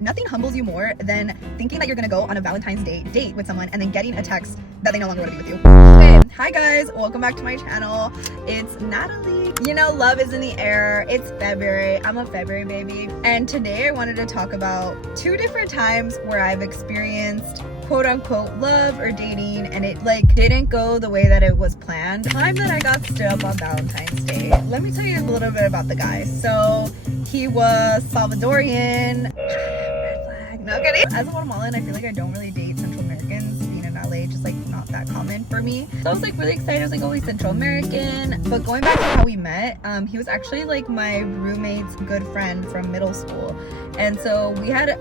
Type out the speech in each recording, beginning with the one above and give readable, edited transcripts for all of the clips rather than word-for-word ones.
Nothing humbles you more than thinking that you're gonna go on a Valentine's Day date with someone and then getting a text that they no longer want to be with you. Okay, hi guys, welcome back to my channel. It's Natalie. You know, love is in the air. It's February. I'm a February baby. And today I wanted to talk about 2 different times where I've experienced quote unquote love or dating and it like didn't go the way that it was planned. The time that I got stood up on Valentine's Day, let me tell you a little bit about the guy. So he was Salvadorian. No kidding. As a Guatemalan, I feel like I don't really date Central Americans. Being in LA, just like not that common for me. So I was like really excited. I was like, oh, he's Central American. But going back to how we met, he was actually like my roommate's good friend from middle school. And so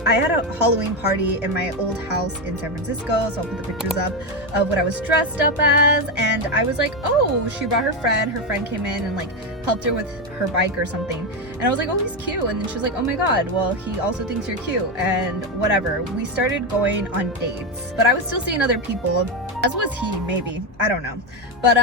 I had a Halloween party in my old house in San Francisco. So I'll put the pictures up of what I was dressed up as. And I was like, oh, she brought her friend. Her friend came in and like helped her with her bike or something. And I was like, oh, he's cute. And then she was like, oh my God, well, he also thinks you're cute. And whatever. We started going on dates. But I was still seeing other people, as was he, maybe. I don't know. But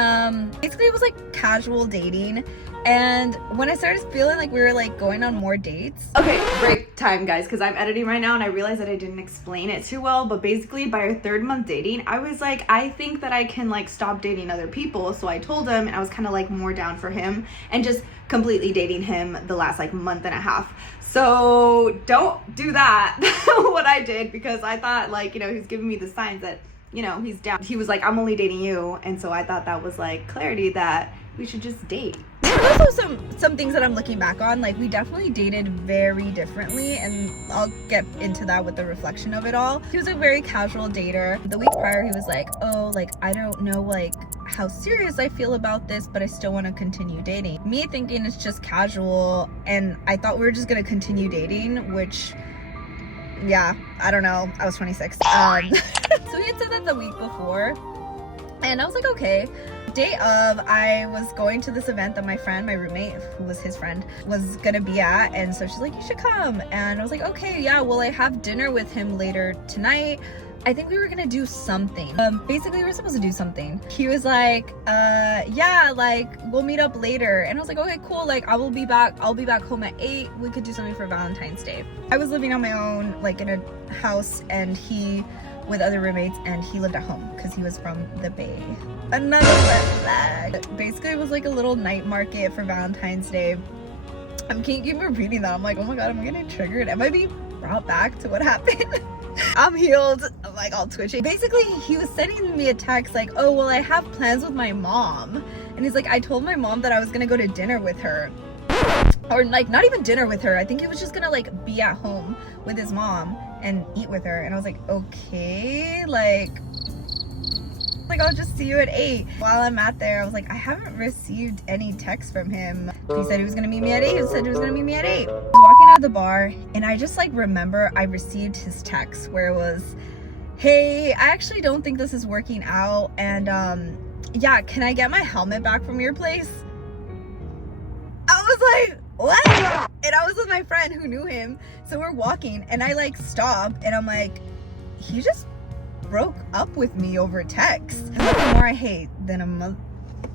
basically it was like casual dating. And when I started feeling like we were like going on more dates. Okay, break time guys, because I'm editing right now and I realized that I didn't explain it too well. But basically by our 3rd month dating, I was like, I think that I can like stop dating other people. So I told him and I was kind of like more down for him and just completely dating him the last like month and a half. So don't do that, what I did, because I thought like, you know, he's giving me the signs that, you know, he's down. He was like, I'm only dating you. And so I thought that was like clarity that we should just date. There's also some things that I'm looking back on. Like we definitely dated very differently, and I'll get into that with the reflection of it all. He was a very casual dater. The week prior he was like, oh, like I don't know like how serious I feel about this, but I still want to continue dating. Me thinking it's just casual, and I thought we were just gonna continue dating, which yeah, I don't know, I was 26. So he had said that the week before and I was like, okay. Day of, I was going to this event that my friend, my roommate, who was his friend, was gonna be at, and so she's like, you should come. And I was like, okay, yeah, well, I have dinner with him later tonight. I think we were gonna do something. Basically we were supposed to do something. He was like, yeah, like we'll meet up later. And I was like, okay, cool, like I'll be back home at 8. We could do something for Valentine's Day. I was living on my own, like in a house, and he with other roommates, and he lived at home because he was from the Bay. Another red flag. Basically it was like a little night market for Valentine's Day. I can't keep repeating that. I'm like, oh my God, am I getting triggered? Am I being brought back to what happened? I'm healed. I'm like all twitchy. Basically he was sending me a text like, oh well, I have plans with my mom. And he's like, I told my mom that I was gonna go to dinner with her. Or like not even dinner with her, I think he was just gonna like be at home with his mom and eat with her. And I was like, okay, like I'll just see you at 8. While I'm at there, I was like, I haven't received any text from him. He said he was gonna meet me at 8. He said he was gonna meet me at 8. I was walking out of the bar and I just like remember I received his text where it was, hey, I actually don't think this is working out, and yeah, can I get my helmet back from your place? I was like, what? And I was with my friend who knew him, so we're walking and I like stop and I'm like, he just broke up with me over text. And nothing more I hate than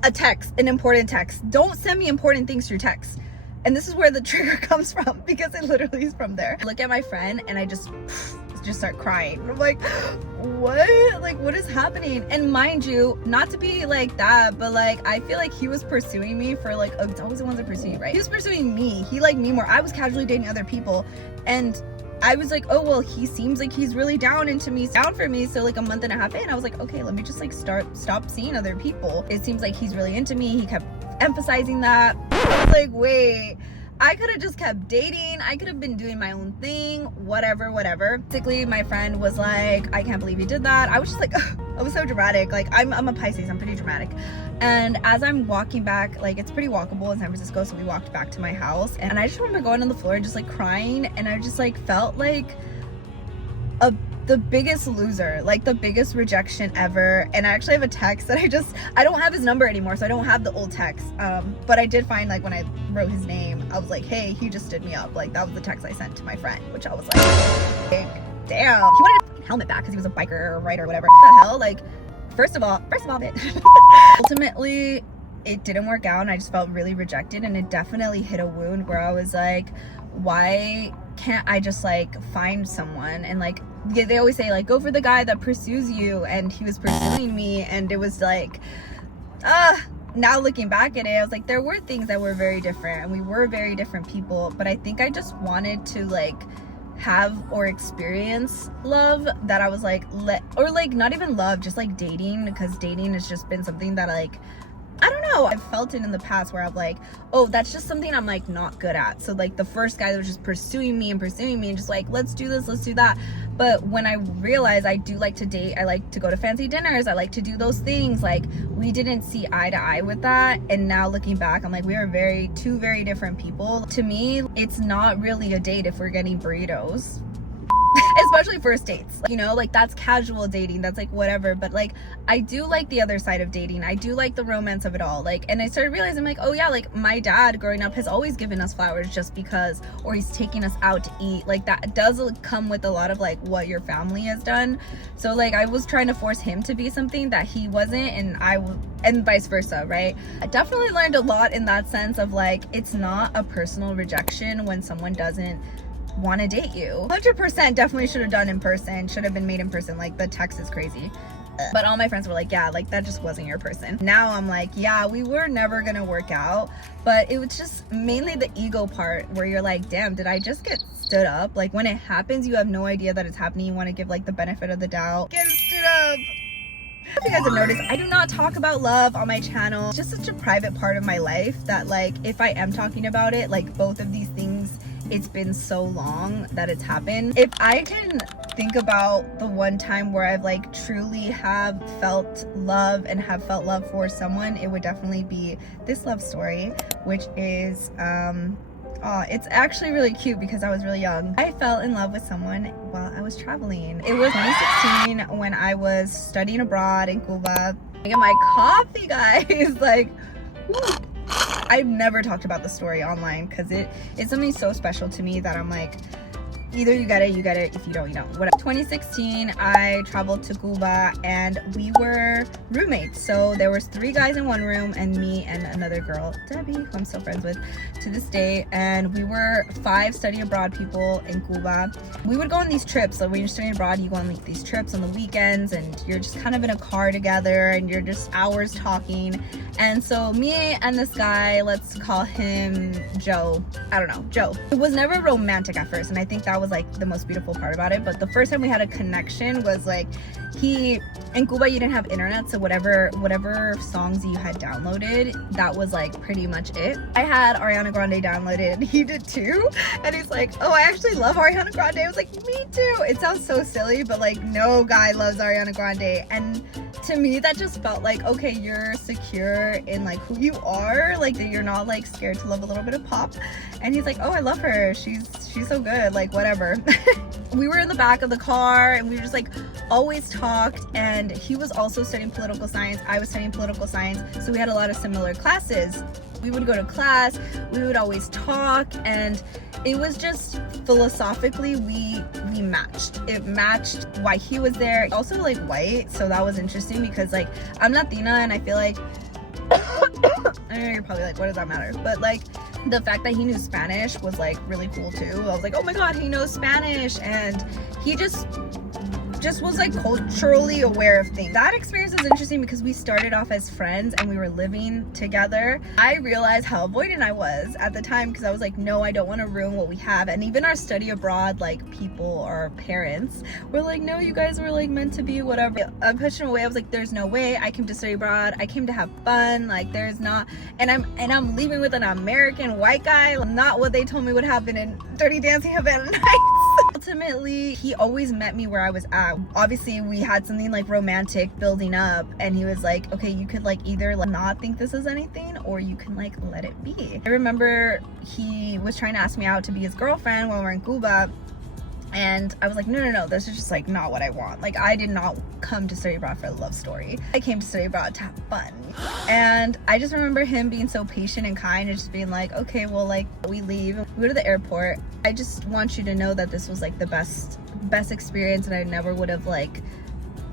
a text, an important text. Don't send me important things through text. And this is where the trigger comes from, because it literally is from there. I look at my friend and I just start crying. I'm like, what? Like, what is happening? And mind you, not to be like that, but like I feel like he was pursuing me for like, it's always the ones that pursue you, right? He was pursuing me. He liked me more. I was casually dating other people, and I was like, oh well, he seems like he's really down for me. So like a month and a half in, I was like, okay, let me just like stop seeing other people. It seems like he's really into me. He kept emphasizing that. I was like, wait, I could have just kept dating. I could have been doing my own thing, whatever. Basically, my friend was like, I can't believe you did that. I was just like, I was so dramatic. Like I'm a Pisces, I'm pretty dramatic. And as I'm walking back, like it's pretty walkable in San Francisco, so we walked back to my house, and I just remember going on the floor and just like crying, and I just like felt like the biggest loser, like the biggest rejection ever. And I actually have a text that I don't have his number anymore, so I don't have the old text, but I did find, like when I wrote his name, I was like, hey, he just stood me up. Like that was the text I sent to my friend, which I was like, damn. He wanted a helmet back because he was a biker or a writer or whatever. What the hell? Like, first of all, bitch. Ultimately, it didn't work out, and I just felt really rejected, and it definitely hit a wound where I was like, why can't I just like find someone and like they always say like go for the guy that pursues you, and he was pursuing me, and it was like now looking back at it, I was like, there were things that were very different and we were very different people, but I think I just wanted to like have or experience love that I was like or like not even love, just like dating, because dating has just been something that like I don't know, I've felt it in the past where I'm like, oh, that's just something I'm like not good at. So like the first guy that was just pursuing me and just like, let's do this, let's do that. But when I realized I do like to date, I like to go to fancy dinners, I like to do those things, like we didn't see eye to eye with that. And now looking back, I'm like, we are two very different people. To me, it's not really a date if we're getting burritos. Especially first dates, you know, like that's casual dating, that's like whatever. But like I do like the other side of dating, I do like the romance of it all. Like, and I started realizing like, oh yeah, like my dad growing up has always given us flowers just because, or he's taking us out to eat. Like that does come with a lot of like what your family has done. So like I was trying to force him to be something that he wasn't, and vice versa, right? I definitely learned a lot in that sense of like, it's not a personal rejection when someone doesn't want to date you. 100% definitely should have done in person, should have been made in person. Like the text is crazy, but all my friends were like, yeah, like that just wasn't your person. Now I'm like, yeah, we were never gonna work out, but it was just mainly the ego part where you're like, damn, did I just get stood up? Like when it happens, you have no idea that it's happening, you want to give like the benefit of the doubt. Get stood up. If you guys have noticed, I do not talk about love on my channel. It's just such a private part of my life that like if I am talking about it, like both of these things, it's been so long that it's happened. If I can think about the one time where I've like truly have felt love and have felt love for someone, it would definitely be this love story, which is it's actually really cute because I was really young. I fell in love with someone while I was traveling. It was 2016 when I was studying abroad in Cuba. I get my coffee, guys. Like, whew. I've never talked about the story online because it's something so special to me that I'm like, either you get it, if you don't, you don't. Whatever. 2016, I traveled to Cuba and we were roommates. So there was 3 guys in one room and me and another girl, Debbie, who I'm still friends with to this day. And we were 5 study abroad people in Cuba. We would go on these trips. So when you're studying abroad, you go on like these trips on the weekends and you're just kind of in a car together and you're just hours talking. And so me and this guy, let's call him Joe. I don't know, Joe. It was never romantic at first, and I think that was like the most beautiful part about it. But the first time we had a connection was like, in Cuba you didn't have internet, so whatever songs you had downloaded, that was like pretty much it. I had Ariana Grande downloaded and he did too, and he's like, oh, I actually love Ariana Grande. I was like, me too. It sounds so silly, but like no guy loves Ariana Grande. And to me that just felt like, okay, you're secure in like who you are, like that you're not like scared to love a little bit of pop. And he's like, oh, I love her, she's so good, like whatever. We were in the back of the car and we just like always talked, and he was also studying political science, I was studying political science, so we had a lot of similar classes. We would go to class, we would always talk, and it was just philosophically we matched. It matched why he was there. Also like white, so that was interesting because like I'm Latina and I feel like I know you're probably like, what does that matter? But like the fact that he knew Spanish was like really cool too. I was like, oh my god, he knows Spanish. And he just was like culturally aware of things. That experience is interesting because we started off as friends and we were living together. I realized how avoidant I was at the time because I was like, no, I don't want to ruin what we have. And even our study abroad like people, our parents were like, no, you guys were like meant to be whatever. I pushed him away. I was like, there's no way. I came to study abroad, I came to have fun, like there's not, and I'm leaving with an American white guy. Not what they told me would happen in Dirty Dancing Havana Nights. Ultimately, he always met me where I was at. Obviously we had something like romantic building up, and he was like, okay, you could like either like not think this is anything or you can like let it be. I remember he was trying to ask me out to be his girlfriend when we were in Cuba, and I was like, no, this is just like not what I want. Like I did not come to study abroad for a love story. I came to study abroad to have fun. And I just remember him being so patient and kind and just being like, okay, well, like we leave, we go to the airport. I just want you to know that this was like the best experience, and I never would have like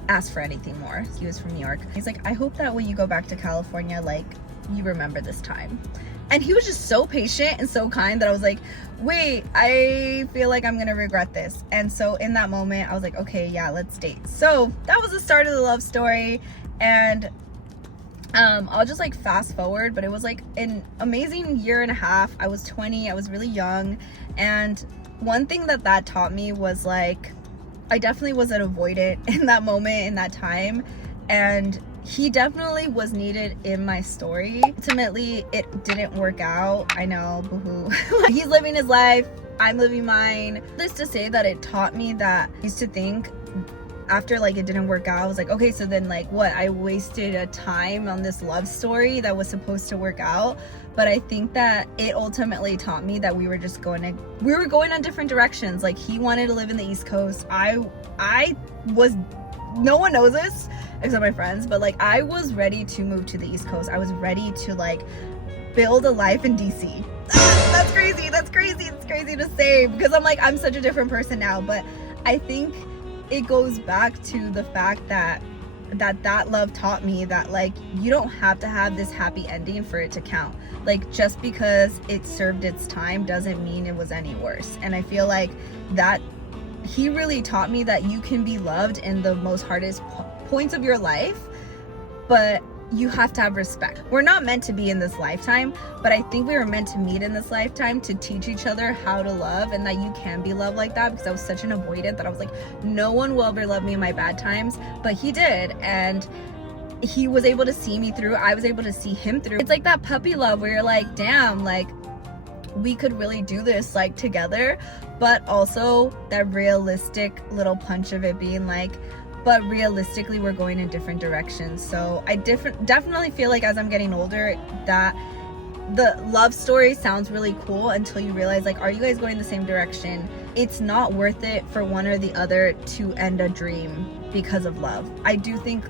asked for anything more. He was from New York. He's like, I hope that when you go back to California, like you remember this time. And he was just so patient and so kind that I was like, wait, I feel like I'm gonna regret this. And so in that moment I was like, okay, yeah, let's date. So that was the start of the love story. And I'll just like fast forward, but it was like an amazing year and a half. I was 20, I was really young, and one thing that taught me was like, I definitely was an avoidant in that moment, in that time, and he definitely was needed in my story. Ultimately, it didn't work out. I know, boohoo. He's living his life, I'm living mine. This to say that it taught me that I used to think after like it didn't work out, I was like, okay, so then like what? I wasted a time on this love story that was supposed to work out. But I think that it ultimately taught me that we were going on different directions. Like, he wanted to live in the East Coast. I was, no one knows this except my friends, but like I was ready to move to the East Coast. I was ready to like build a life in DC. That's crazy. It's crazy to say because I'm like, I'm such a different person now. But I think it goes back to the fact that love taught me that like you don't have to have this happy ending for it to count. Like, just because it served its time doesn't mean it was any worse. And I feel like that he really taught me that you can be loved in the most hardest points of your life, but you have to have respect. We're not meant to be in this lifetime, but I think we were meant to meet in this lifetime to teach each other how to love, and that you can be loved like that, because I was such an avoidant that I was like, no one will ever love me in my bad times, but he did. And he was able to see me through. I was able to see him through. It's like that puppy love where you're like, damn, like we could really do this like together, but also that realistic little punch of it being like, but realistically we're going in different directions. So I definitely feel like as I'm getting older that the love story sounds really cool until you realize, like, are you guys going the same direction? It's not worth it for one or the other to end a dream because of love. I do think,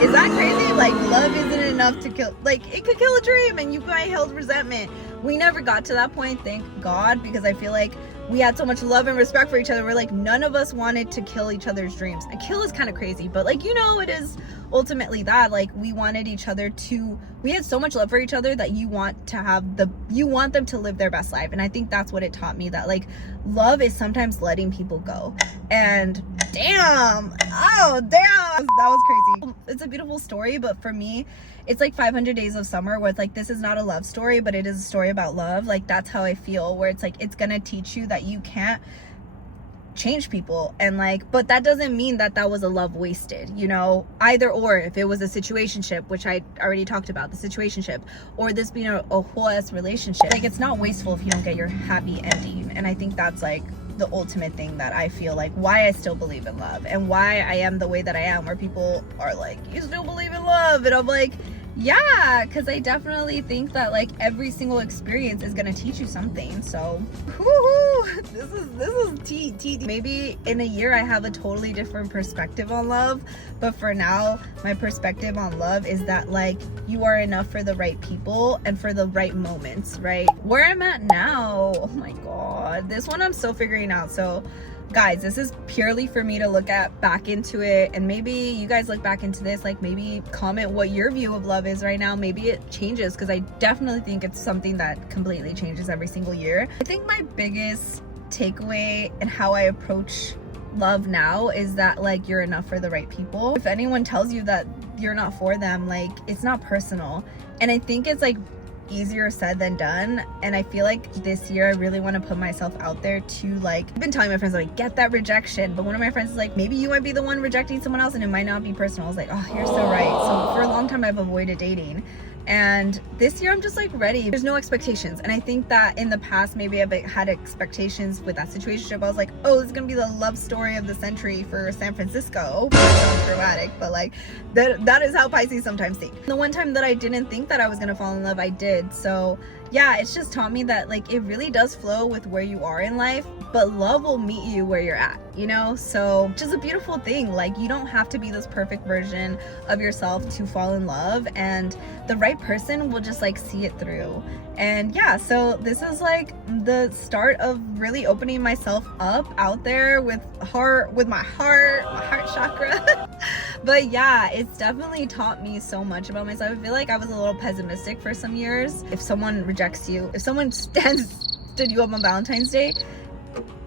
is that crazy? Like, love isn't enough to kill, like, it could kill a dream and you might held resentment. We never got to that point, thank God, because I feel like we had so much love and respect for each other. We're like, none of us wanted to kill each other's dreams. And kill is kind of crazy, but like, you know, it is ultimately that, like, we wanted each other to, we had so much love for each other that you want them to live their best life. And I think that's what it taught me, that like love is sometimes letting people go. And damn, that was crazy. It's a beautiful story, but for me it's like 500 Days of Summer, where it's like, this is not a love story, but it is a story about love. Like, that's how I feel, where it's like, it's gonna teach you that you can't change people, and like, but that doesn't mean that was a love wasted, you know, either or. If it was a situationship, which I already talked about, the situationship, or this being a whole ass relationship, like, it's not wasteful if you don't get your happy ending. And I think that's like the ultimate thing that I feel like why I still believe in love, and why I am the way that I am, where people are like, you still believe in love? And I'm like, yeah, because I definitely think that like every single experience is gonna teach you something. So woohoo, this is tea. Maybe in a year I have a totally different perspective on love, but for now my perspective on love is that like you are enough for the right people and for the right moments, right? Where I'm at now, oh my god, this one I'm still figuring out. So guys, this is purely for me to look at back into it, and maybe you guys look back into this, like maybe comment what your view of love is right now. Maybe it changes, because I definitely think it's something that completely changes every single year. I think my biggest takeaway and how I approach love now is that like you're enough for the right people. If anyone tells you that you're not for them, like, it's not personal. And I think it's like easier said than done. And I feel like this year I really want to put myself out there to like, I've been telling my friends like, get that rejection, but one of my friends is like, maybe you might be the one rejecting someone else and it might not be personal. I was like, oh, you're so right. So for a long time I've avoided dating, and this year I'm just like ready. There's no expectations. And I think that in the past maybe I've had expectations with that situationship. I was like, oh, this is gonna be the love story of the century for San Francisco. Sounds dramatic, but like that is how Pisces sometimes think. The one time that I didn't think that I was gonna fall in love, I did. So yeah, it's just taught me that like it really does flow with where you are in life, but love will meet you where you're at, you know? So just a beautiful thing. Like, you don't have to be this perfect version of yourself to fall in love, and the right person will just like see it through. And yeah, so this is like the start of really opening myself up out there with my heart chakra. But yeah, it's definitely taught me so much about myself. I feel like I was a little pessimistic for some years. If someone rejects you, if someone stood you up on Valentine's Day,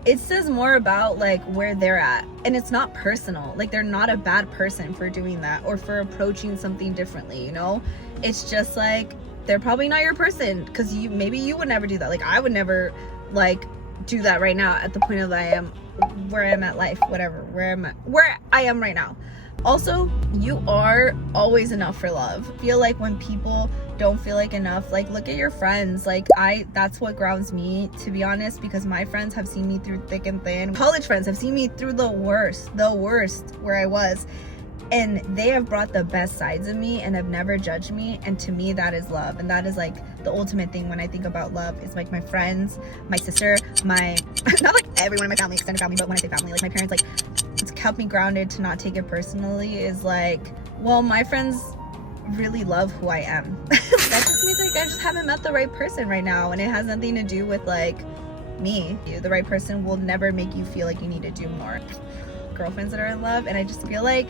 it says more about like where they're at, and it's not personal. Like, they're not a bad person for doing that or for approaching something differently, you know? It's just like they're probably not your person, because maybe you would never do that. Like, I would never like do that right now at the point of where I am at life, whatever, where I am right now. Also, you are always enough for love. I feel like when people don't feel like enough, like, look at your friends. Like, that's what grounds me, to be honest, because my friends have seen me through thick and thin. College friends have seen me through the worst where I was, and they have brought the best sides of me and have never judged me. And to me, that is love. And that is like the ultimate thing when I think about love. It's like my friends, my sister, not like everyone in my family, extended family, but when I say family, like my parents, like, it's kept me grounded to not take it personally. Is like, well, my friends really love who I am. That just means like I just haven't met the right person right now, and it has nothing to do with like me. The right person will never make you feel like you need to do more. Girlfriends that are in love, and I just feel like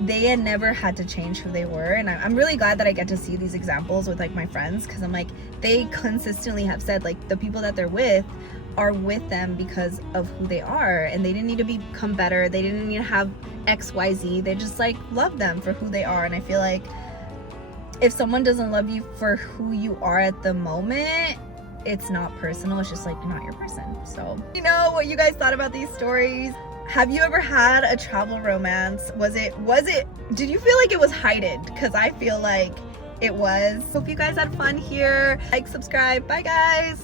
they had never had to change who they were, and I'm really glad that I get to see these examples with like my friends, because I'm like, they consistently have said like the people that they're with are with them because of who they are, and they didn't need to become better, they didn't need to have XYZ, they just like love them for who they are. And I feel like if someone doesn't love you for who you are at the moment, it's not personal, it's just like you're not your person. So, you know what you guys thought about these stories. Have you ever had a travel romance? Did you feel like it was heightened? Because I feel like it was. Hope you guys had fun here. Like, subscribe. Bye guys.